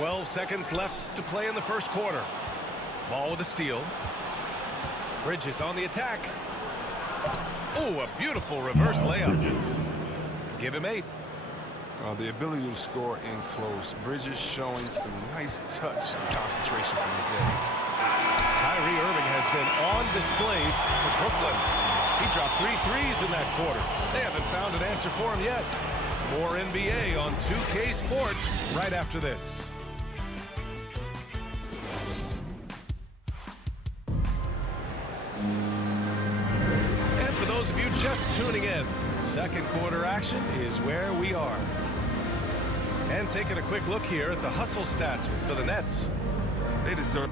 12 seconds left to play in the first quarter. Ball with a steal. Bridges on the attack. Oh, a beautiful reverse layup. Give him 8. The ability to score in close. Bridges showing some nice touch and concentration from his end. Kyrie Irving has been on display for Brooklyn. He dropped 3 threes in that quarter. They haven't found an answer for him yet. More NBA on 2K Sports right after this. And for those of you just tuning in, second quarter action is where we are. And taking a quick look here at the hustle stats for the Nets. They deserve.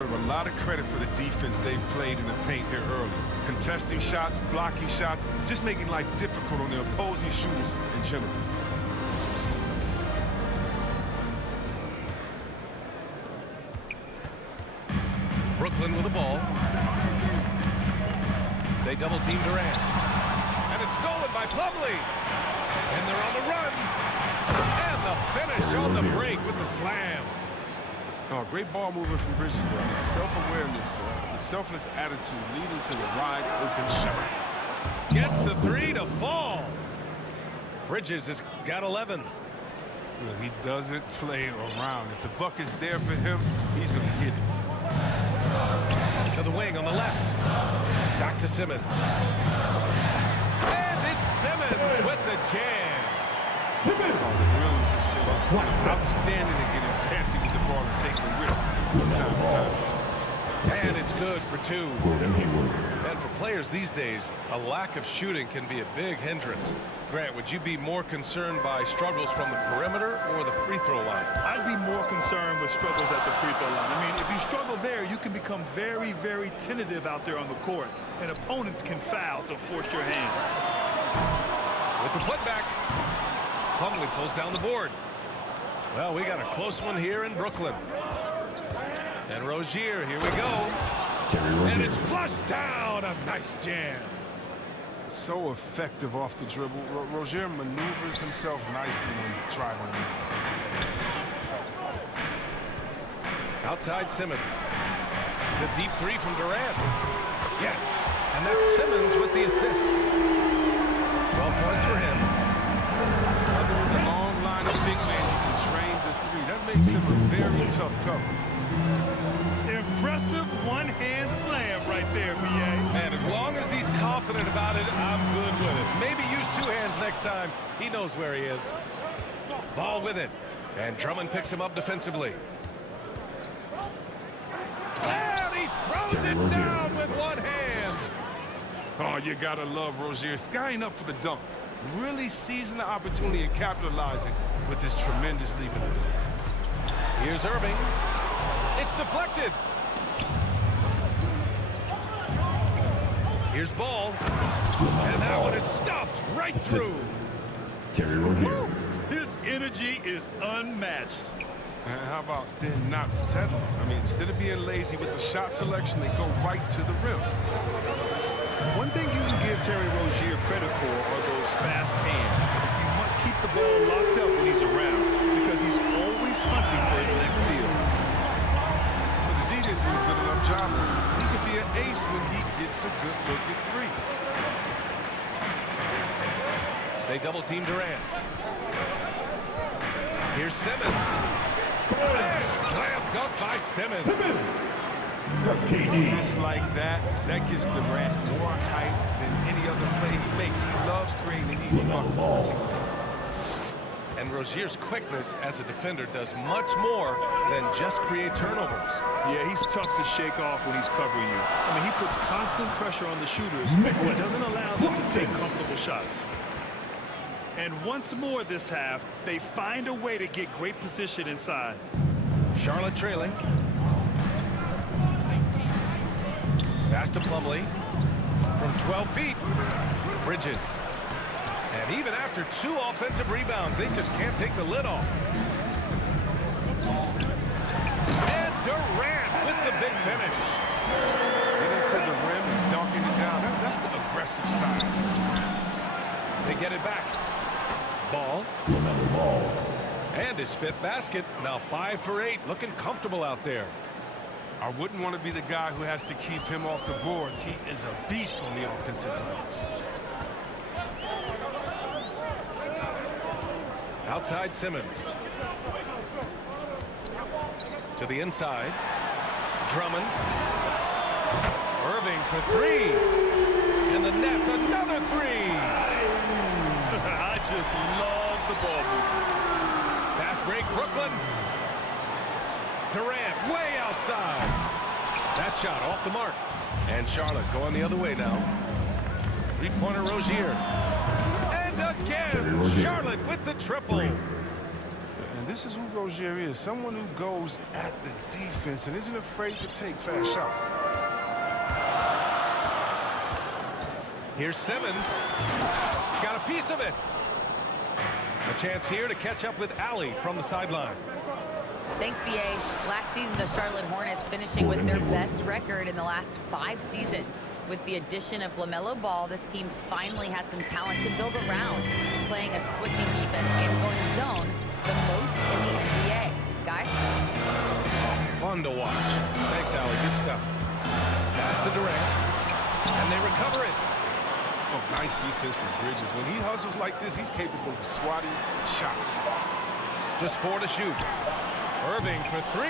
A lot of credit for the defense they've played in the paint here early. Contesting shots, blocking shots, just making life difficult on the opposing shooters in general. Brooklyn with the ball. They double team Durant. And it's stolen by Plumlee. And they're on the run. And the finish on the break with the slam. Oh, great ball movement from Bridges there. Self-awareness, the selfless attitude leading to the wide open shot. Gets the 3 to fall. Bridges has got 11. Well, he doesn't play around. If the buck is there for him, he's going to get it. To the wing on the left. Back to Simmons. And it's Simmons with the jam. Oh, the brilliance of Simmons. Outstanding at getting fancy with the ball and taking a risk from time to time. And it's good for 2. And for players these days, a lack of shooting can be a big hindrance. Grant, would you be more concerned by struggles from the perimeter or the free throw line? I'd be more concerned with struggles at the free throw line. I mean, if you struggle there, you can become very, very tentative out there on the court. And opponents can foul to force your hand. With the putback, Plumlee pulls down the board. Well, we got a close one here in Brooklyn. And Rozier, here we go. And it's flushed down. A nice jam. So effective off the dribble. Rozier maneuvers himself nicely when driving. Outside Simmons. The deep 3 from Durant. Yes. And that's Simmons with the assist. 12 points for him. Other than the long line of big men, he can drain the 3. That makes him a very tough cover. Impressive one-hand slam right there, B.A. Man, as long as he's confident about it, I'm good with it. Maybe use 2 hands next time. He knows where he is. Ball with it. And Drummond picks him up defensively. And he throws it down with one hand. Oh, you gotta love Rozier. Skying up for the dunk. Really seizing the opportunity and capitalizing with his tremendous leaping ability. Here's Irving. It's deflected. Here's Ball. And that one is stuffed right through. Terry Rozier. His energy is unmatched. And how about then not settling? I mean, instead of being lazy with the shot selection, they go right to the rim. One thing you can give Terry Rozier credit for are those fast hands. You must keep the ball locked up when he's around because he's always hunting for his next steal. But the D didn't do a good enough job. He could be an ace when he gets a good look at three. They double team Durant. Here's Simmons. And slam dunk by Simmons. Assists like that gives Durant more hype than any other play he makes. He loves creating an easy bucket for a teammate. And Rozier's quickness as a defender does much more than just create turnovers. Yeah, he's tough to shake off when he's covering you. I mean, he puts constant pressure on the shooters, but doesn't allow them to take comfortable shots. And once more this half, they find a way to get great position inside. Charlotte trailing. Pass to Plumlee. From 12 feet. Bridges. And even after 2 offensive rebounds, they just can't take the lid off. And Durant with the big finish. Getting to the rim and dunking it down. That's the aggressive side. They get it back. Ball. LaMelo Ball. And his 5th basket. Now 5 for 8. Looking comfortable out there. I wouldn't want to be the guy who has to keep him off the boards. He is a beast on the offensive glass. Outside Simmons. To the inside. Drummond. Irving for 3. And the Nets another 3. I just love the ball movement. Fast break, Brooklyn. Durant way outside. That shot off the mark. And Charlotte going the other way now. 3-pointer Rozier. And again, Charlotte with the triple. And this is who Rozier is. Someone who goes at the defense and isn't afraid to take fast shots. Here's Simmons. Got a piece of it. A chance here to catch up with Allie from the sideline. Thanks, B.A. Last season, the Charlotte Hornets finishing with their best record in the last 5 seasons. With the addition of LaMelo Ball, this team finally has some talent to build around, playing a switching defense and going zone the most in the NBA. Guys? Fun to watch. Thanks, Allie. Good stuff. Pass to Durant. And they recover it. Oh, nice defense from Bridges. When he hustles like this, he's capable of swatting shots. Just 4 to shoot. Irving for 3.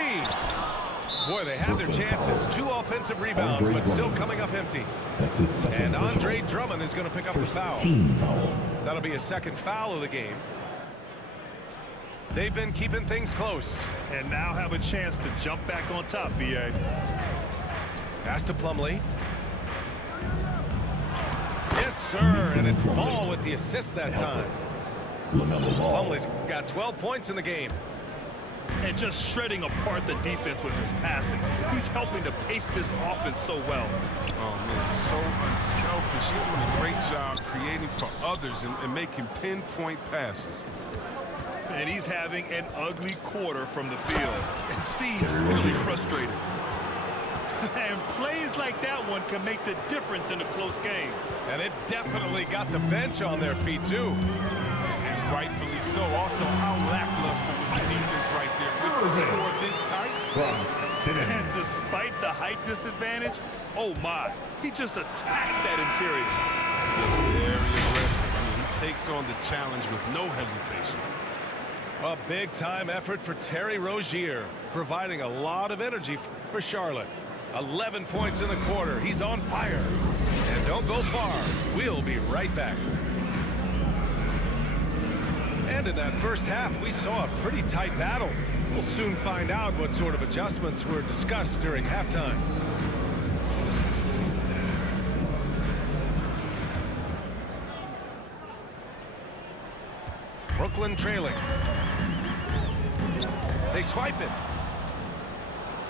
Boy, they had their chances. 2 offensive rebounds, but still coming up empty. That's his second. And Andre Drummond is going to pick up the foul. Team foul. That'll be a 2nd foul of the game. They've been keeping things close. And now have a chance to jump back on top, B.A. Pass to Plumlee. Yes, sir, and it's Ball with the assist that time. LaMelo Ball. Plumlee's got 12 points in the game. And just shredding apart the defense with his passing. He's helping to pace this offense so well. Oh, man, so unselfish. He's doing a great job creating for others and making pinpoint passes. And he's having an ugly quarter from the field. And seems really frustrated. And plays like that one can make the difference in a close game. And it definitely got the bench on their feet, too. And rightfully so. Also, how lackluster was the defense right there. With the score this tight. And despite the height disadvantage, oh my, he just attacks that interior. Very aggressive. I mean, he takes on the challenge with no hesitation. A big-time effort for Terry Rozier, providing a lot of energy for Charlotte. 11 points in the quarter. He's on fire. And don't go far. We'll be right back. And in that first half, we saw a pretty tight battle. We'll soon find out what sort of adjustments were discussed during halftime. Brooklyn trailing. They swipe it.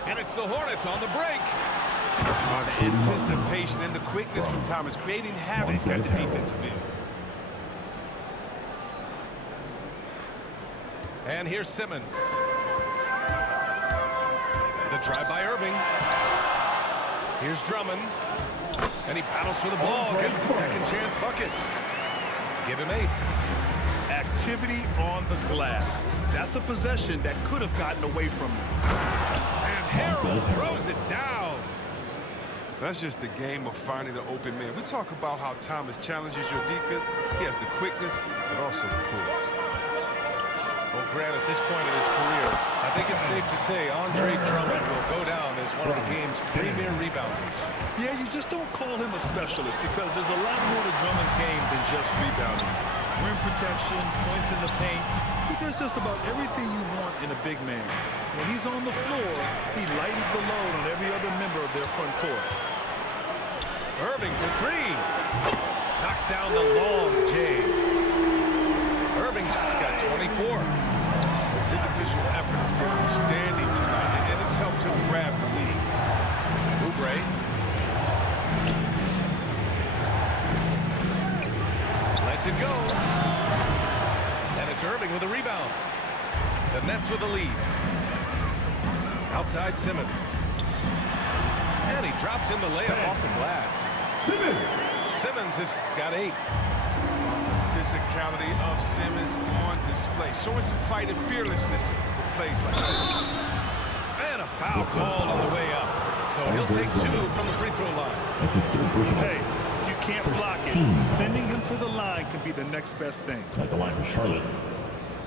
And it's the Hornets on the break. The anticipation and the quickness from Thomas creating havoc at the defensive end. And here's Simmons. The drive by Irving. Here's Drummond. And he battles for the ball, gets the second chance bucket. Give him 8. creativity on the glass. That's a possession that could have gotten away from him. And Harrell throws it down. That's just the game of finding the open man. We talk about how Thomas challenges your defense. He has the quickness, but also the pulls. Well, Grant, at this point in his career, I think it's safe to say Andre Drummond will go down as one of the game's premier rebounders. Yeah, you just don't call him a specialist because there's a lot more to Drummond's game than just rebounding. Rim protection, points in the paint. He does just about everything you want in a big man. When he's on the floor, he lightens the load on every other member of their front court. Irving for three. Knocks down the long J. Irving's got 24. His individual effort has been outstanding tonight, and it's helped him grab the lead. Oubre. Lets it go. And it's Irving with a rebound. The Nets with the lead. Outside Simmons. And he drops in the layup off the glass. Simmons has got 8. Physicality of Simmons on display, showing some fight and fearlessness with plays like this. And a foul called on the way up. So he'll take 2 from the free throw line. That's his third personal. Hey, if you can't block it, sending him to the line can be the next best thing. At the line for Charlotte,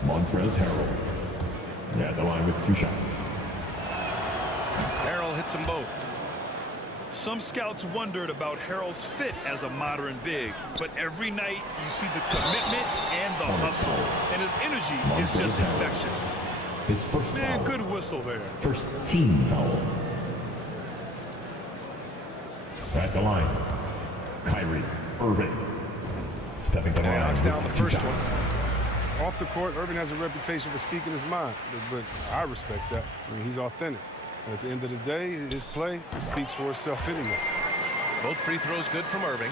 Montrezl Harrell. At the line with 2 shots. Harrell hits them both. Some scouts wondered about Harrell's fit as a modern big, but every night you see the commitment and the hustle, and his energy is just infectious. His first Man, foul. good whistle there. First team foul. At the line, Kyrie Irving. Stepping to the line. Knocks down the with 2 first shots. one. Off the court, Irving has a reputation for speaking his mind, but I respect that. I mean, he's authentic. At the end of the day, his play speaks for itself anyway. Both free throws good from Irving.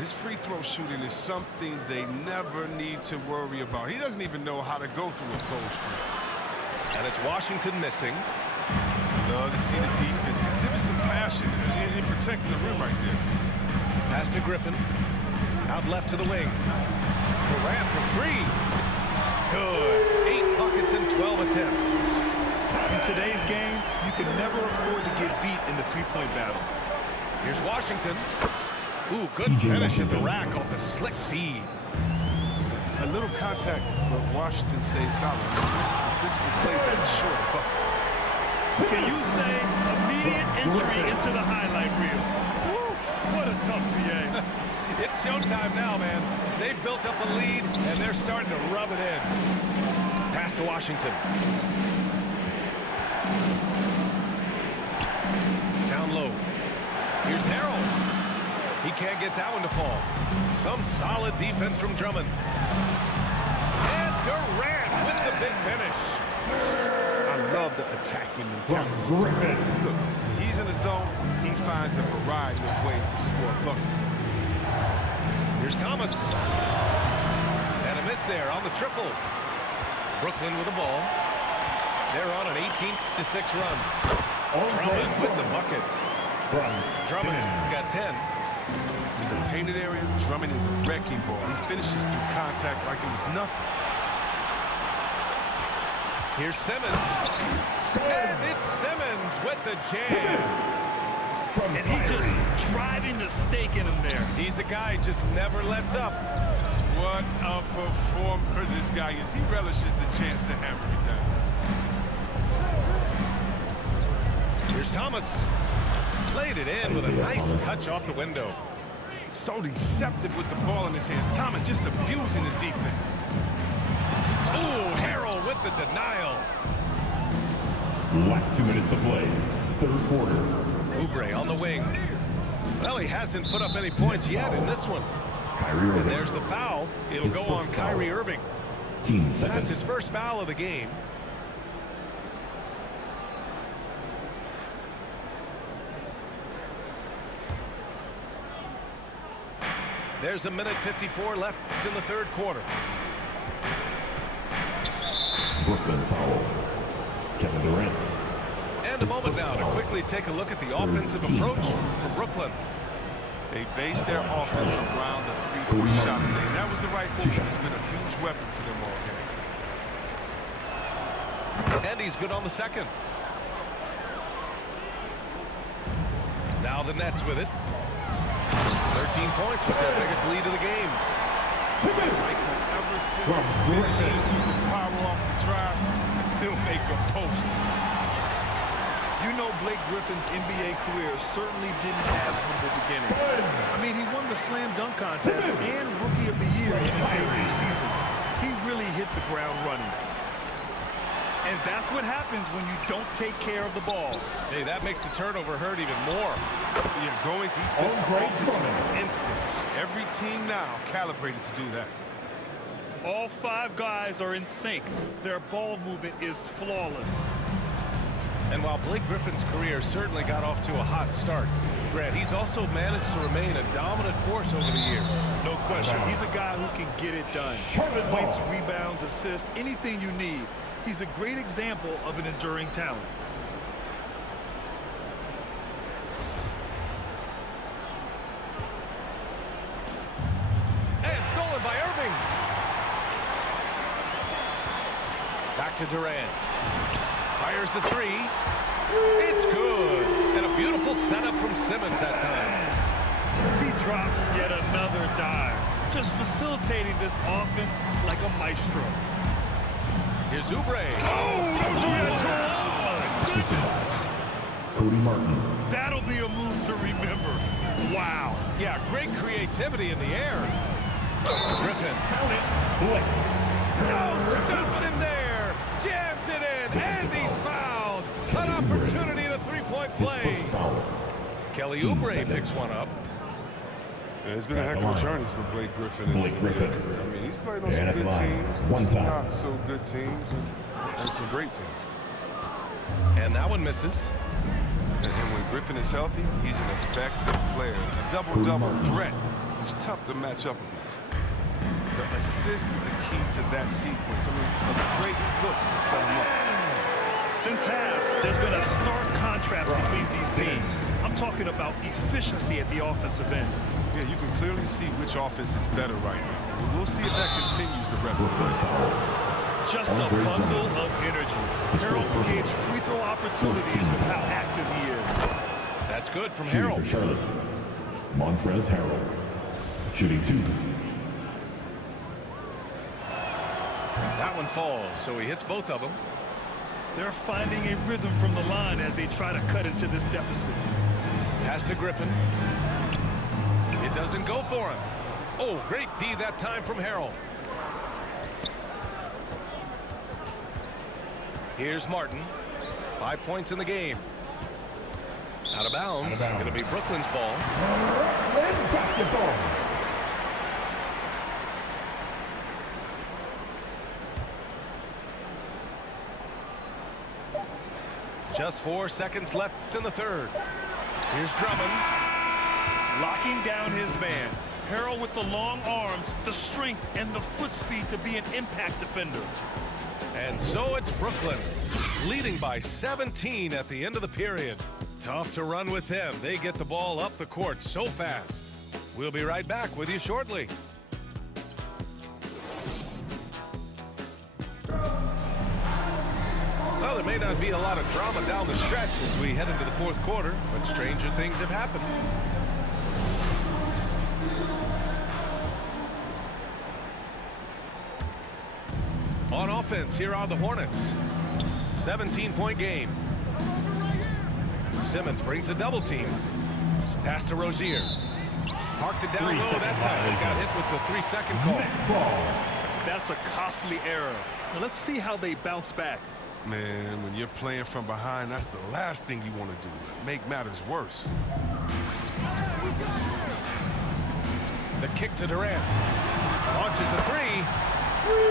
His free throw shooting is something they never need to worry about. He doesn't even know how to go through a cold streak. And it's Washington missing. Love to see the defense exhibit some passion in protecting the rim right there. Pass to Griffin. Out left to the wing. Durant for 3. Good. 8 buckets in 12 attempts. In today's game, you can never afford to get beat in the three-point battle. Here's Washington. Ooh, good finish at the rack off the slick feed. A little contact, but Washington stays solid. This is a physical play to ensure the bucket. Can you say immediate entry into the highlight reel? Woo, what a tough BA. It's showtime now, man. They've built up a lead, and they're starting to rub it in. Pass to Washington. Down low. Here's Harrell. He can't get that one to fall. Some solid defense from Drummond. And Durant with the big finish. I love the attacking mentality. Look, he's in the zone. He finds a variety of ways to score buckets. Here's Thomas. And a miss there on the triple. Brooklyn with the ball. They're on an 18-6 run. Drummond with the bucket. Drummond's got 10. In the painted area, Drummond is a wrecking ball. He finishes through contact like it was nothing. Here's Simmons. And it's Simmons with the jam. And he just driving the stake in him there. He's a guy who just never lets up. What a performer this guy is. He relishes the chance to hammer it down. Here's Thomas. Laid it in with a nice touch off the window. So deceptive with the ball in his hands. Thomas just abusing the defense. Ooh, Harrell with the denial. Last 2 minutes to play. Third quarter. Oubre on the wing. Well, he hasn't put up any points yet in this one. Kyrie Irving. And there's the foul. It'll His go first on foul. Kyrie Irving. Team second. That's his first foul of the game. There's a minute 54 left in the third quarter. Brooklyn foul. Kevin Durant. And a moment now to quickly take a look at the offensive approach for Brooklyn. They based their offense around the three-point shot today. And that was the right move. It's been a huge weapon for them all game. And he's good on the second. Now the Nets with it. 13 points was their biggest lead of the game. Whenever Simmons finishes, power off the drive, he'll make a post. You know Blake Griffin's NBA career certainly didn't have humble beginnings. I mean, he won the slam dunk contest and Rookie of the Year in his debut season. He really hit the ground running. And that's what happens when you don't take care of the ball. Hey, that makes the turnover hurt even more. Yeah, going defense to offense in an instant. Every team now calibrated to do that. All 5 guys are in sync. Their ball movement is flawless. And while Blake Griffin's career certainly got off to a hot start, Grant, he's also managed to remain a dominant force over the years. No question. He's a guy who can get it done. Points, rebounds, assists, anything you need. He's a great example of an enduring talent. And stolen by Irving. Back to Durant. Fires the three. It's good. And a beautiful setup from Simmons that time. He drops yet another dive, just facilitating this offense like a maestro. Here's Oubre. Oh, don't do that to him. Cody Martin. That'll be a move to remember. Wow. Yeah, great creativity in the air. Griffin. Count it. No, stopping him there. Jams it in, and he's fouled. An opportunity in a three-point His play. first foul. Kelly Team Oubre second. picks one up. Yeah, it's been a heck of a journey for Blake Griffin in his Blake NBA Griffin. career. I mean, he's played on some And at good the line, teams, one some time. not so good teams, and some great teams. And that one misses. And when Griffin is healthy, he's an effective player. A double-double threat, which is tough to match up against. The assist is the key to that sequence. I mean, a great look to set him up. Since half, there's been a stark contrast between these teams. I'm talking about efficiency at the offensive end. Yeah, you can clearly see which offense is better right now. We'll see if that continues the rest of the way. Just a bundle of energy. Harold creates free throw opportunities with how active he is. That's good from Shooting Harold. for Charlotte. Montrezl Harrell. Shooting 2. That one falls, so he hits both of them. They're finding a rhythm from the line as they try to cut into this deficit. Pass to Griffin. It doesn't go for him. Oh, great D that time from Harold. Here's Martin. 5 points in the game. Out of bounds. Going to be Brooklyn's ball. Basketball. Just 4 seconds left in the third. Here's Drummond. Locking down his man. Harold with the long arms, the strength, and the foot speed to be an impact defender. And so it's Brooklyn, leading by 17 at the end of the period. Tough to run with them. They get the ball up the court so fast. We'll be right back with you shortly. Well, there may not be a lot of drama down the stretch as we head into the fourth quarter, but stranger things have happened. On offense, here are the Hornets. 17-point game. Simmons brings a double team. Pass to Rozier. Parked it down low that time. He got hit with the 3-second call. That's a costly error. Now let's see how they bounce back. Man, when you're playing from behind, that's the last thing you want to do. Make matters worse. The kick to Durant. Launches a three.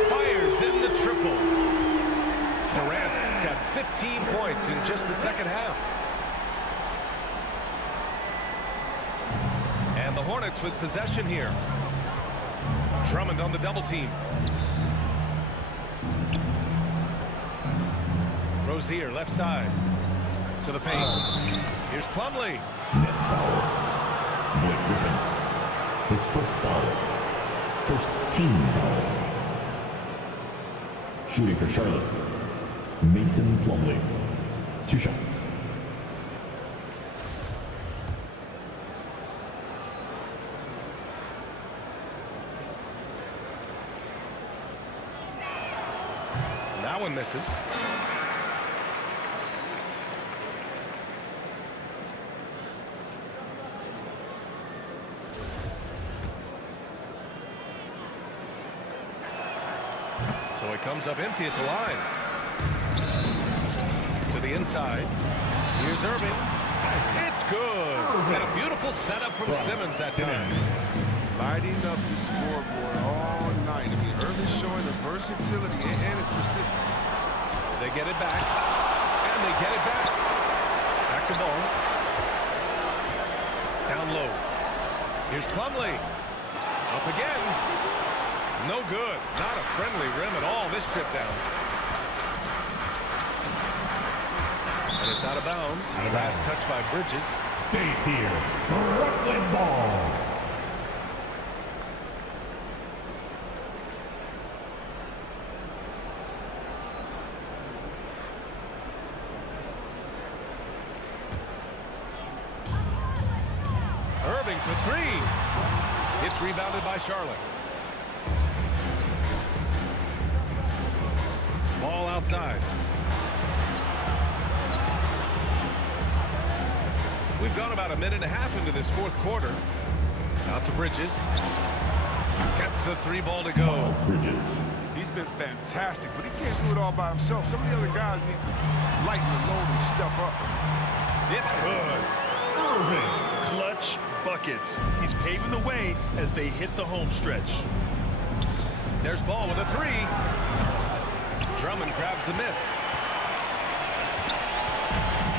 Fires in the triple. Durant's got 15 points in just the second half. And the Hornets with possession here. Drummond on the double team. Rozier left side to the paint. Here's Plumlee. Nets foul. Blake Griffin. His first foul. First team foul. Shooting for Charlotte, Mason Plumlee. 2 shots. That one misses. So it comes up empty at the line. To the inside. Here's Irving. It's good. And a beautiful setup from Simmons that time. Lighting up the scoreboard all night. I mean, Irving's showing the versatility and his persistence. They get it back. And they get it back. Back to Ball. Down low. Here's Plumlee. Up again. No good. Not a friendly rim at all this trip down. And it's out of bounds. Last touch by Bridges. Stay here. Brooklyn ball. Irving for 3. It's rebounded by Charlotte. Ball outside. We've gone about a minute and a half into this fourth quarter. Out to Bridges. Gets the 3 ball to go. Miles Bridges. He's been fantastic, but he can't do it all by himself. Some of the other guys need to lighten the load and step up. It's good. Irving. Clutch buckets. He's paving the way as they hit the home stretch. There's Ball with a 3. Drummond grabs the miss.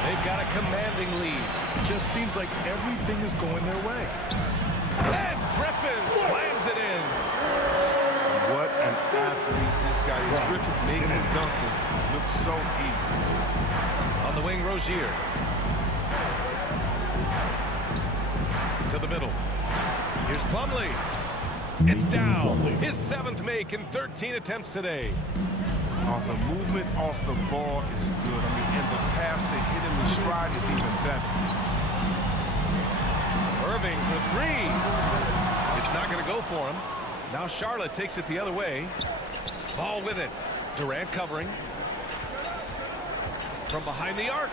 They've got a commanding lead. Just seems like everything is going their way. And Griffin slams it in. What an athlete this guy is. Griffin making dunking look so easy. On the wing, Rozier. To the middle. Here's Plumlee. It's Mason down. Plumlee. His 7th make in 13 attempts today. The movement off the ball is good. I mean, and the pass to hit him in stride is even better. Irving for 3. It's not going to go for him. Now Charlotte takes it the other way. Ball with it. Durant covering. From behind the arc.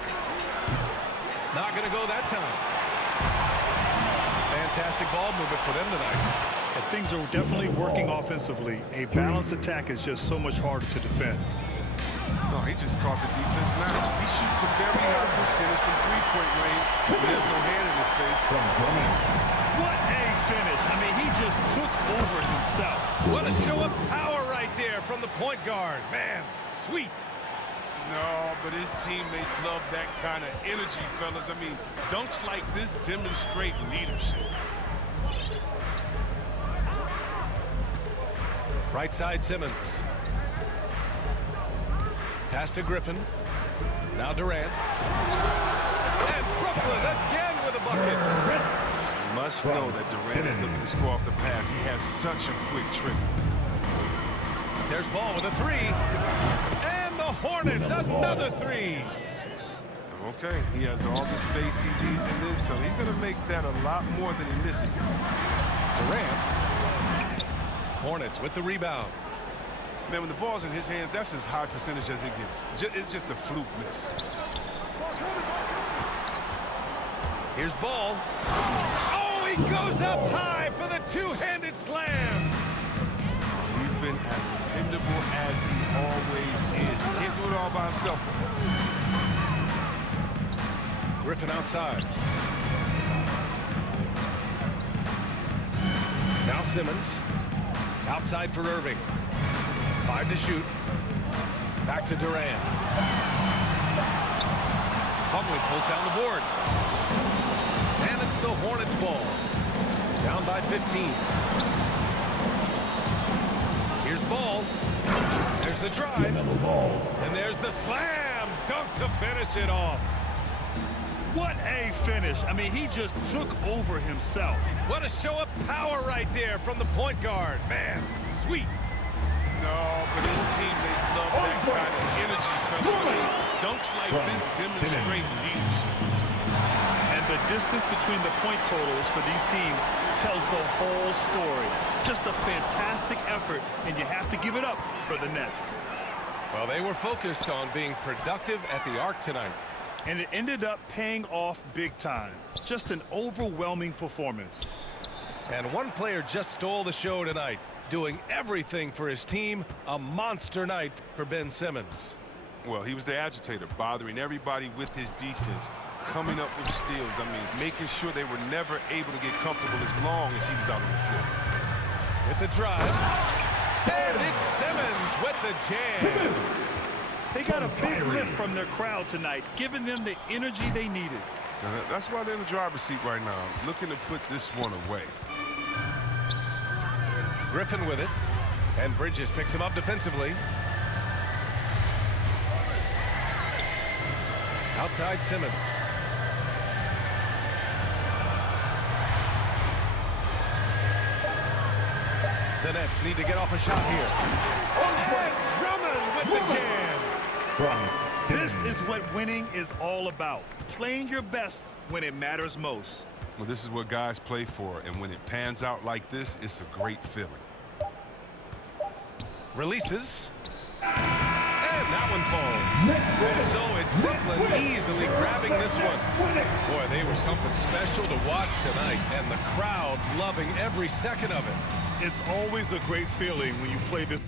Not going to go that time. Fantastic ball movement for them tonight. And things are definitely working offensively. A balanced attack is just so much harder to defend. No, he just caught the defense now. He shoots a very high percentage from 3-point range, but there's no hand in his face. From Drummond. What a finish. I mean, he just took over himself. What a show of power right there from the point guard. Man, sweet. No, but his teammates love that kind of energy, fellas. I mean, dunks like this demonstrate leadership. Right side, Simmons. Pass to Griffin. Now Durant. And Brooklyn again with a bucket. Must know that Durant is looking to score off the pass. He has such a quick trigger. There's Ball with a 3. And the Hornets, another 3. Okay, he has all the space he needs in this, so he's going to make that a lot more than he misses. Durant. Hornets with the rebound. Man, when the ball's in his hands, that's as high percentage as it gets. It's just a fluke miss. Here's Ball. Oh, he goes up high for the 2-handed slam. He's been as dependable as he always is. He can't do it all by himself. Griffin outside. Now Simmons. Outside for Irving. 5 to shoot. Back to Durant. Plumlee pulls down the board. And it's the Hornets ball. Down by 15. Here's Ball. There's the drive. Ball. And there's the slam. Dunk to finish it off. What a finish. I mean, he just took over himself. What a show of power right there from the point guard. Man, sweet. No, but his teammates love that kind of energy from him. Dunks like this demonstrate leadership. And the distance between the point totals for these teams tells the whole story. Just a fantastic effort, and you have to give it up for the Nets. Well, they were focused on being productive at the arc tonight. And it ended up paying off big time. Just an overwhelming performance. And one player just stole the show tonight, doing everything for his team. A monster night for Ben Simmons. Well, he was the agitator, bothering everybody with his defense, coming up with steals. I mean, making sure they were never able to get comfortable as long as he was out on the floor. With the drive. And it's Simmons with the jam. They got a big lift from their crowd tonight, giving them the energy they needed. That's why they're in the driver's seat right now, looking to put this one away. Griffin with it. And Bridges picks him up defensively. Outside Simmons. The Nets need to get off a shot here. And Drummond with the jam. This is what winning is all about. Playing your best when it matters most. Well, this is what guys play for, and when it pans out like this, it's a great feeling. Releases. And that one falls. And so it's Brooklyn easily grabbing this one. Boy, they were something special to watch tonight, and the crowd loving every second of it. It's always a great feeling when you play this.